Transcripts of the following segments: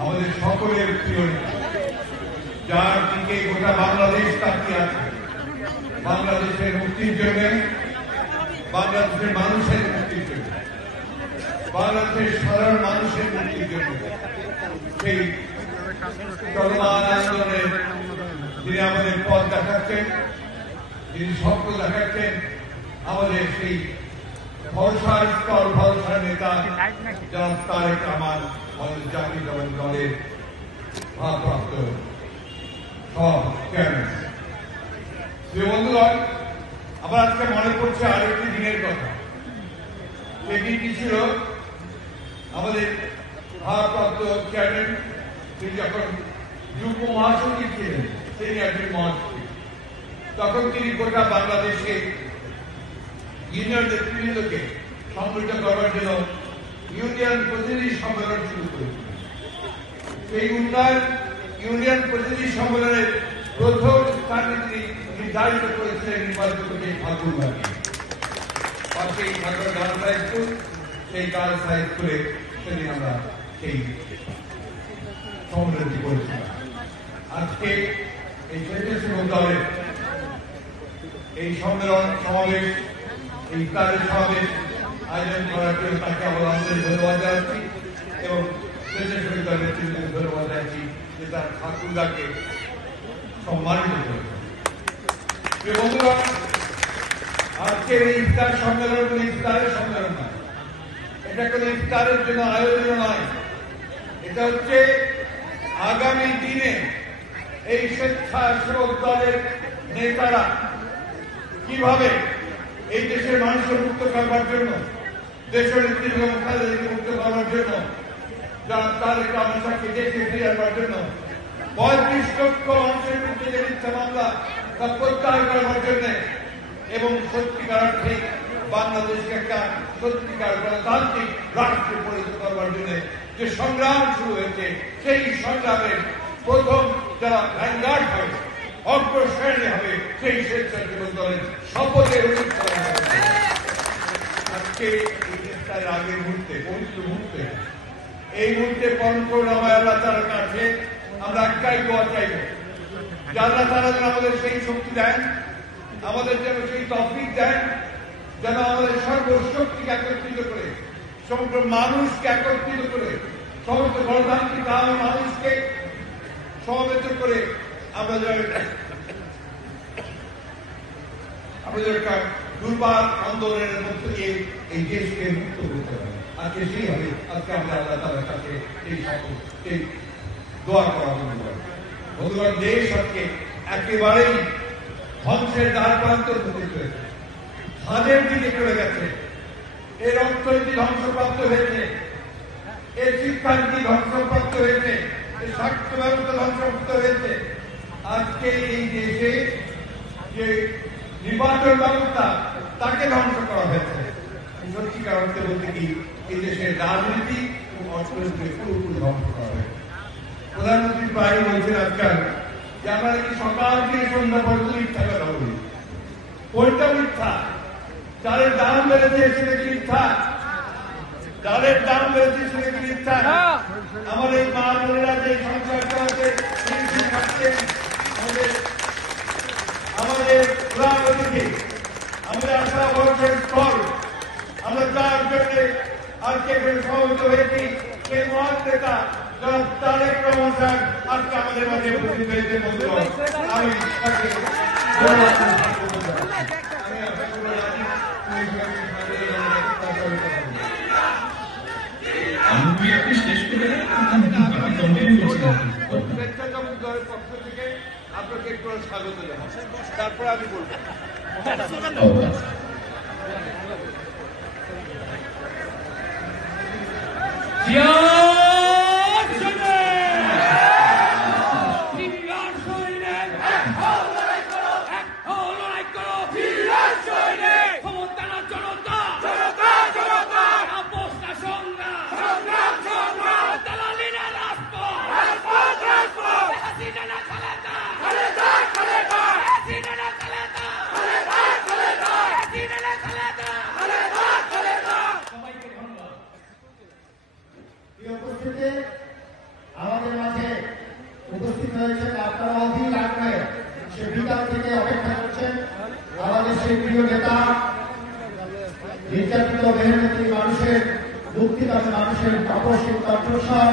আমাদের সকলের প্রিয় নেতা, যার দিকে গোটা বাংলাদেশ তাকিয়ে আছে, বাংলাদেশের মুক্তির জন্য, বাংলাদেশের মানুষের মুক্তির জন্য, বাংলাদেশের সাধারণ মানুষের মুক্তির জন্য, সেই চলমান আন্দোলনের যিনি আমাদের পথ দেখাচ্ছেন, যিনি স্বপ্ন দেখাচ্ছেন, আমাদের সেই ভরসার স্তর, ভরসার নেতা জনাব তারেক রহমান, আমাদের জাতীয়তাবাদী দলের ভারপ্রাপ্ত চেয়ারম্যান। বন্ধুগণ, আবার আজকে মনে পড়ছে আরেকটি দিনের কথা। সেটি ছিল আমাদের ভারপ্রাপ্ত চেয়ারম্যান, তিনি যখন যুগ্ম মহাসচিব ছিলেন, তিনি একজন মহাসচিব, তখন তিনি গোটা বাংলাদেশে ইউনিয়ন নেতৃবৃন্দকে সম্মিলিত করার জন্য ইউনিয়ন প্রতিনিধি সম্মেলন শুরু করেছিলেন। সেই ইউনিয়ন প্রতিনিধি সম্মেলনের প্রথম স্থানে তিনি নির্ধারিত করেছিলেন নির্বাচিত ঠাকুরবাড়ি পাশে ঠাকুর গার্লস হাই স্কুল। সেই গার্লস হাই স্কুলে সেদিন আমরা সেই সম্মেলনটি করেছিলাম। আজকে এই স্বেচ্ছাসেবক দলের এই সম্মেলন সমাবেশ, এই ইফতারের সমাবেশ আয়োজন করার জন্য তাকে আমরা আন্তরিক ধন্যবাদ জানাচ্ছি এবং স্বেচ্ছাসেবক দলের নেতৃত্বকে ধন্যবাদ জানাচ্ছি যে তার ঠাকুরদাকে সম্মানিত করেছে। বন্ধুরা, আজকের এই ইফতার সম্মেলন কোন ইফতারের সম্মেলন নয়, এটা কোন ইফতারের জন্য আয়োজন নয়, এটা হচ্ছে আগামী দিনে এই স্বেচ্ছাসেবক দলের নেতারা কিভাবে এই দেশের মানুষের মুক্ত করবার জন্য, দেশের নেত্রী বেগম খালেদাকে মুক্ত করবার জন্য, যারা তারেক রহমানকে দেশে ফিরে আনবার জন্য, 35 লক্ষ মানুষের বিরুদ্ধে যে মিথ্যা মামলা তা প্রত্যাহার করবার জন্য এবং সত্যিকার অর্থে বাংলাদেশকে একটা সত্যিকার গণতান্ত্রিক রাষ্ট্রে পরিণত করবার জন্য যে সংগ্রাম শুরু হয়েছে, সেই সংগ্রামের প্রথম যারা ভ্যানগার্ড হবে, অগ্রশ্রেণী হবে, সেই স্বেচ্ছাসেবক দলের শপথের অনুষ্ঠান আজকে এই আগের মুহূর্তে, পবিত্র মুহূর্তে, এই মুহূর্তে পরম নামায় আল্লাহ তাআলার কাছে আমরা একটাই দোয়া চাইব যে আল্লাহ তাআলা যেন আমাদের সেই শক্তি দেন, আমাদের যেন সেই তৌফিক দেন, যেন আমাদের সর্বশক্তিকে একত্রিত করে, সমগ্র মানুষকে একত্রিত করে, সমস্ত গণতান্ত্রিক মানুষকে সমবেত করে আমরা একটা দুর্বার আন্দোলনের মধ্য দিয়ে এই দেশকে মুক্ত করতে হবে। আজকে সেই হবে, আজকে আমরা আল্লাহ তাআলার কাছে এই দোয়া করা বন্ধুগণ। দেশ আজকে একেবারেই ধ্বংসের দ্বার প্রান্ত হতে চলেছে, হাজের দিকে চলে গেছে, এর অর্থনীতি ধ্বংসপ্রাপ্ত হয়েছে, এর শিক্ষানীতি ধ্বংসপ্রাপ্ত হয়েছে, এর স্বাস্থ্য ব্যবস্থা ধ্বংসপ্রাপ্ত হয়েছে। আজকে এই দেশে যে নির্বাচন ব্যবস্থা তাকে ধ্বংস করা হয়েছে। সত্যিকার অর্থে বলতে কি এই দেশের রাজনীতি এবং অর্থনীতিকে পুরোপুরি ধ্বংস করা হয়েছে। প্রধানমন্ত্রী প্রায় বলছেন আজকাল যে আমরা নাকি সকাল থেকে সন্ধ্যা পর্যন্ত মিথ্যা কথা বলি। কোনটা মিথ্যা? চালের দাম বেড়েছে সেটা কি মিথ্যা? চালের দাম বেড়েছে সেটা কি মিথ্যা? আমাদের মা বোনেরা যে সংসার চালাতে থাকছেন, আমাদের প্রধান অতিথি, আমাদের আশা ভরসার স্থল, আমরা যার জন্য আজকে এখানে সমবেত হয়েছি, সেই মহান নেতা জনাব তারেক রহমান সাহেব আজকে আমাদের মাঝে উপস্থিত হয়েছে। বন্ধুগণ, আমি স্বেচ্ছাসেবক দলের পক্ষ থেকে আপনাকে একটু স্বাগত জানাই, তারপর আমি বলবো। আমাদের মাঝে উপস্থিত হয়েছেন। আপনারা অধীর আগ্রহে সে বিকাল থেকে অপেক্ষা করছেন আমাদের সেই প্রিয় নেতা, নির্যাতিত মেহনতি মানুষের, দুঃখিত মানুষের তপস্বী কণ্ঠস্বর,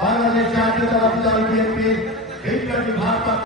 বাংলাদেশ জাতীয়তাবাদী দল বিএনপির বিপ্লবী ভারপ্রাপ্ত